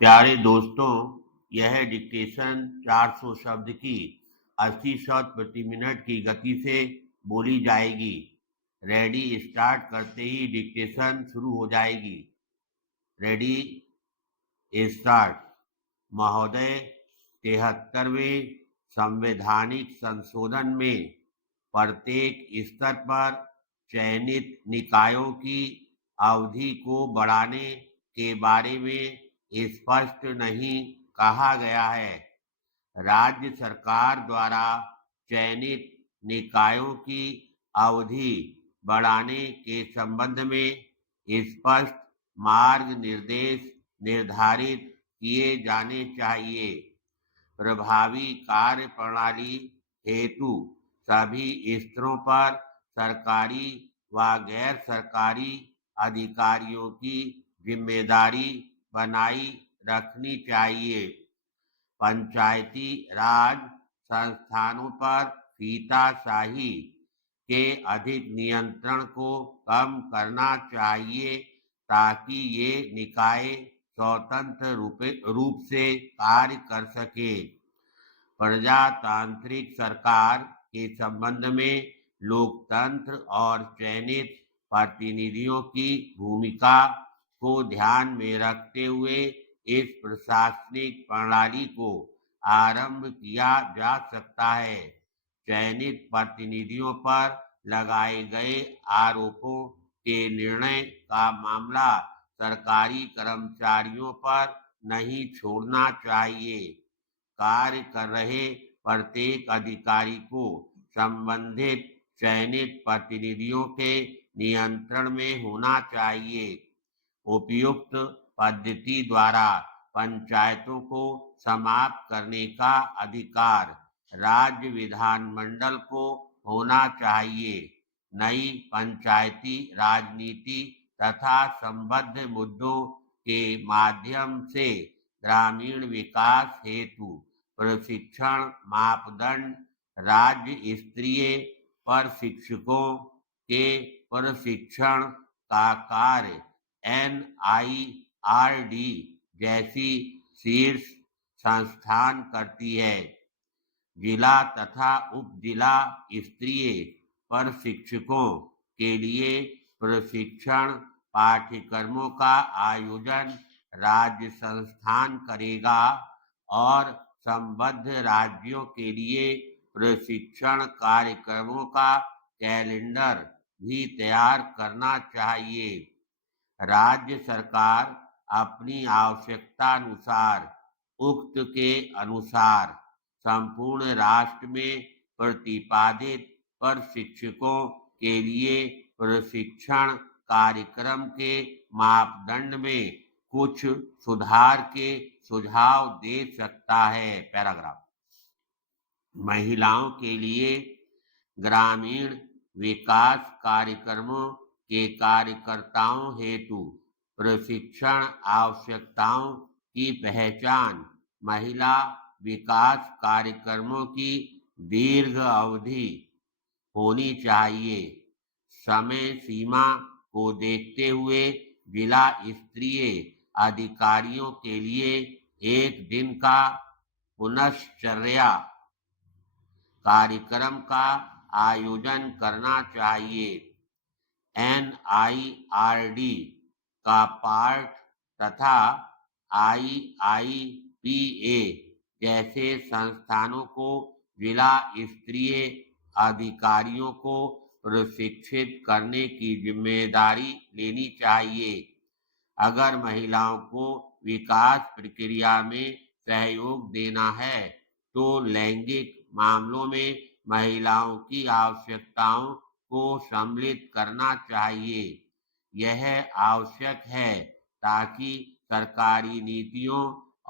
प्यारे दोस्तों, यह डिक्टेशन 400 शब्द की 80 शब्द प्रति मिनट की गति से बोली जाएगी। रेडी स्टार्ट करते ही डिक्टेशन शुरू हो जाएगी। Ready start. महोदय, 73वें संवैधानिक संशोधन में प्रत्येक स्तर पर चयनित निकायों की अवधि को बढ़ाने के बारे में स्पष्ट नहीं कहा गया है। राज्य सरकार द्वारा चयनित निकायों की अवधि बढ़ाने के संबंध में स्पष्ट मार्ग निर्देश निर्धारित किए जाने चाहिए। प्रभावी कार्य प्रणाली हेतु सभी स्तरों पर सरकारी व गैर सरकारी अधिकारियों की जिम्मेदारी बनाई रखनी चाहिए। पंचायती राज संस्थानों पर फीताशाही के अधिक नियंत्रण को कम करना चाहिए ताकि ये निकाय स्वतंत्र रूप से कार्य कर सके। प्रजातांत्रिक सरकार के संबंध में लोकतंत्र और चयनित प्रतिनिधियों की भूमिका को ध्यान में रखते हुए इस प्रशासनिक प्रणाली को आरंभ किया जा सकता है। चयनित प्रतिनिधियों पर लगाए गए आरोपों के निर्णय का मामला सरकारी कर्मचारियों पर नहीं छोड़ना चाहिए। कार्य कर रहे प्रत्येक अधिकारी को संबंधित चयनित प्रतिनिधियों के नियंत्रण में होना चाहिए। उपयुक्त पद्धति द्वारा पंचायतों को समाप्त करने का अधिकार राज्य विधानमंडल को होना चाहिए। नई पंचायती राजनीति तथा संबद्ध मुद्दों के माध्यम से ग्रामीण विकास हेतु प्रशिक्षण मापदंड राज्य स्तरीय प्रशिक्षकों के प्रशिक्षण का कार्य NIRD जैसी शीर्ष संस्थान करती है। जिला तथा उप जिला स्तरीय प्रशिक्षकों के लिए प्रशिक्षण पाठ्यक्रमों का आयोजन राज्य संस्थान करेगा और संबद्ध राज्यों के लिए प्रशिक्षण कार्यक्रमों का कैलेंडर भी तैयार करना चाहिए। राज्य सरकार अपनी आवश्यकतानुसार उक्त के अनुसार संपूर्ण राष्ट्र में प्रतिपादित प्रशिक्षकों के लिए प्रशिक्षण कार्यक्रम के मापदंड में कुछ सुधार के सुझाव दे सकता है। पैराग्राफ। महिलाओं के लिए ग्रामीण विकास कार्यक्रमों के कार्यकर्ताओं हेतु प्रशिक्षण आवश्यकताओं की पहचान महिला विकास कार्यक्रमों की दीर्घ अवधि होनी चाहिए। समय सीमा को देखते हुए जिला स्तरीय अधिकारियों के लिए एक दिन का पुनश्चर्या कार्यक्रम का आयोजन करना चाहिए। NIRD का पार्ट तथा IIPA जैसे संस्थानों को जिला स्तरीय अधिकारियों को प्रशिक्षित करने की जिम्मेदारी लेनी चाहिए। अगर महिलाओं को विकास प्रक्रिया में सहयोग देना है तो लैंगिक मामलों में महिलाओं की आवश्यकताओं को सम्मिलित करना चाहिए। यह आवश्यक है ताकि सरकारी नीतियों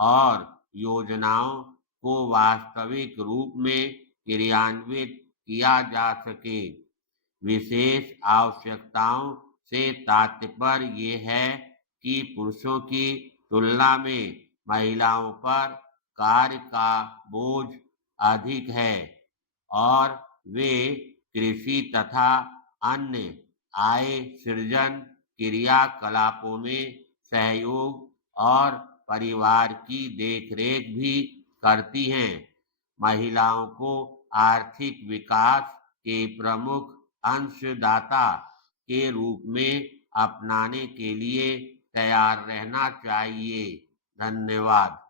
और योजनाओं को वास्तविक रूप में क्रियान्वित किया जा सके। विशेष आवश्यकताओं से तात्पर्य ये है कि पुरुषों की तुलना में महिलाओं पर कार्य का बोझ अधिक है और वे कृषि तथा अन्य आय सृजन क्रियाकलापों में सहयोग और परिवार की देखरेख भी करती हैं। महिलाओं को आर्थिक विकास के प्रमुख अंशदाता के रूप में अपनाने के लिए तैयार रहना चाहिए। धन्यवाद।